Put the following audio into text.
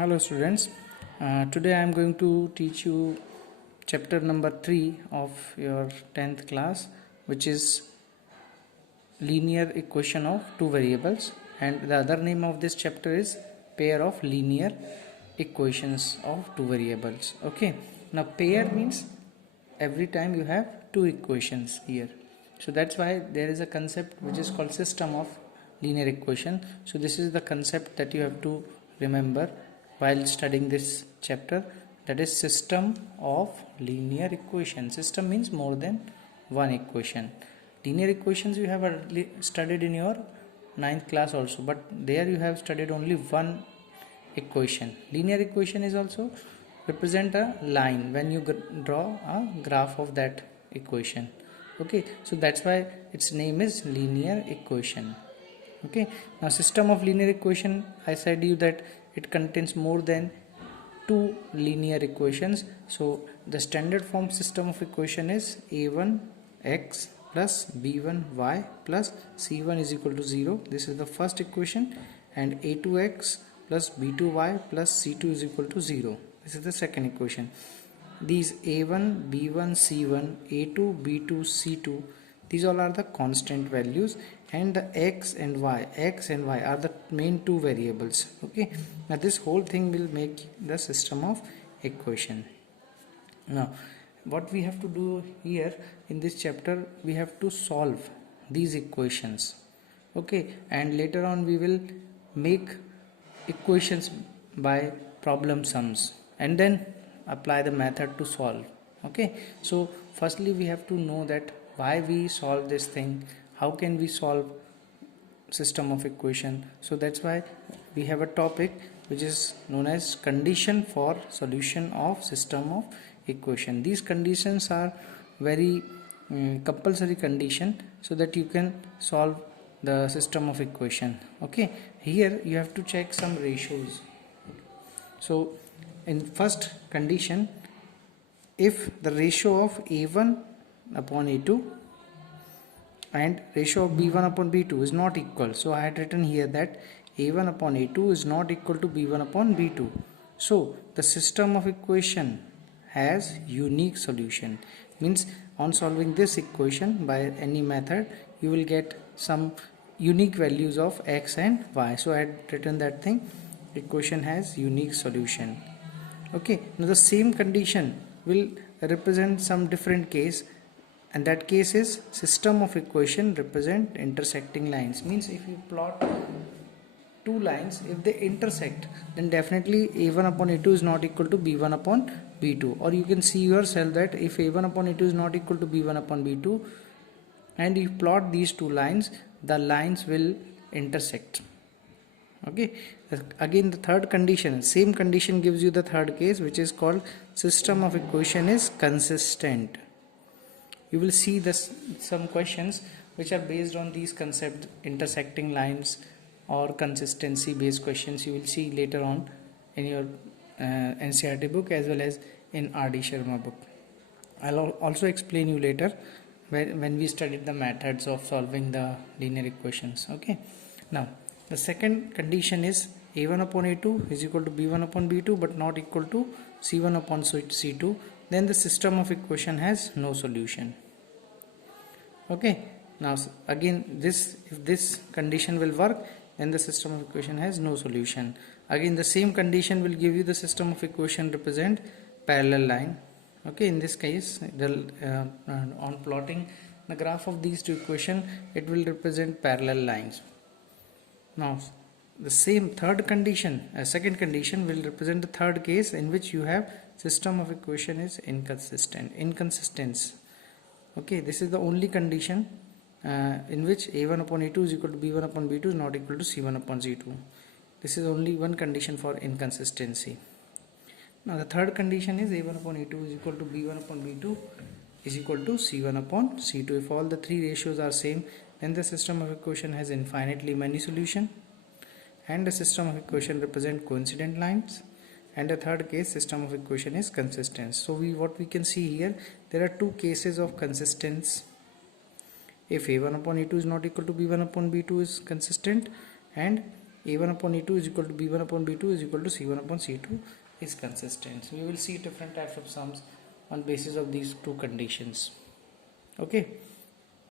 Hello students, today I am going to teach you chapter number 3 of your 10th class, which is linear equation of two variables, and the other name of this chapter is pair of linear equations of two variables. Okay, now pair means every time you have two equations here, so that's why there is a concept which is called system of linear equation. So this is the concept that you have to remember while studying this chapter, that is system of linear equation. System means more than one equation. Linear equations you have studied in your 9th class also, but there you have studied only one equation. Linear equation is also represent a line when you draw a graph of that equation. Okay, so that's why its name is linear equation. Okay, now system of linear equation, I said you that it contains more than two linear equations. So the standard form system of equation is a1x plus b1y plus c1 is equal to 0. This is the first equation, and a2x plus b2y plus c2 is equal to 0. This is the second equation. These a1, b1, c1, a2, b2, c2, these all are the constant values, and the x and y are the main two variables. Okay, now this whole thing will make the system of equation. Now what we have to do here in this chapter, we have to solve these equations. Okay, and later on we will make equations by problem sums and then apply the method to solve. Okay, so firstly we have to know that why we solve this thing, how can we solve system of equation. So that's why we have a topic which is known as condition for solution of system of equation. These conditions are very compulsory condition so that you can solve the system of equation. Okay, here you have to check some ratios. So in first condition, if the ratio of a1 upon a2 and ratio of b1 upon b2 is not equal, so I had written here that a1 upon a2 is not equal to b1 upon b2, so the system of equation has unique solution. Means on solving this equation by any method, you will get some unique values of x and y. So I had written that thing, equation has unique solution. Okay, now the same condition will represent some different case, and that case is system of equation represent intersecting lines. Means if you plot two lines, if they intersect, then definitely a1 upon a2 is not equal to b1 upon b2, or you can see yourself that if a1 upon a2 is not equal to b1 upon b2 and you plot these two lines, the lines will intersect. Okay, again the third condition, same condition gives you the third case, which is called system of equation is consistent. You will see this some questions which are based on these concepts, intersecting lines or consistency based questions. You will see later on in your NCERT book as well as in R.D. Sharma book. I'll also explain you later when we studied the methods of solving the linear equations. Okay, now the second condition is a1 upon a2 is equal to b1 upon b2 but not equal to c1 upon c2. Then the system of equation has no solution. Okay, now again if this condition will work, then the system of equation has no solution. Again the same condition will give you the system of equation represent parallel line. Okay, in this case on plotting the graph of these two equations, it will represent parallel lines. Now the same third condition, second condition will represent the third case in which you have system of equation is inconsistent. Okay, this is the only condition in which a1 upon a2 is equal to b1 upon b2 is not equal to c1 upon c2. This is only one condition for inconsistency. Now the third condition is a1 upon a2 is equal to b1 upon b2 is equal to c1 upon c2. If all the three ratios are same, then the system of equation has infinitely many solution, and the system of equation represent coincident lines, and the third case system of equation is consistent. So what we can see here, there are two cases of consistence. If a1 upon a2 is not equal to b1 upon b2 is consistent, and a1 upon e2 is equal to b1 upon b2 is equal to c1 upon c2 is consistent. So we will see different types of sums on basis of these two conditions. Okay.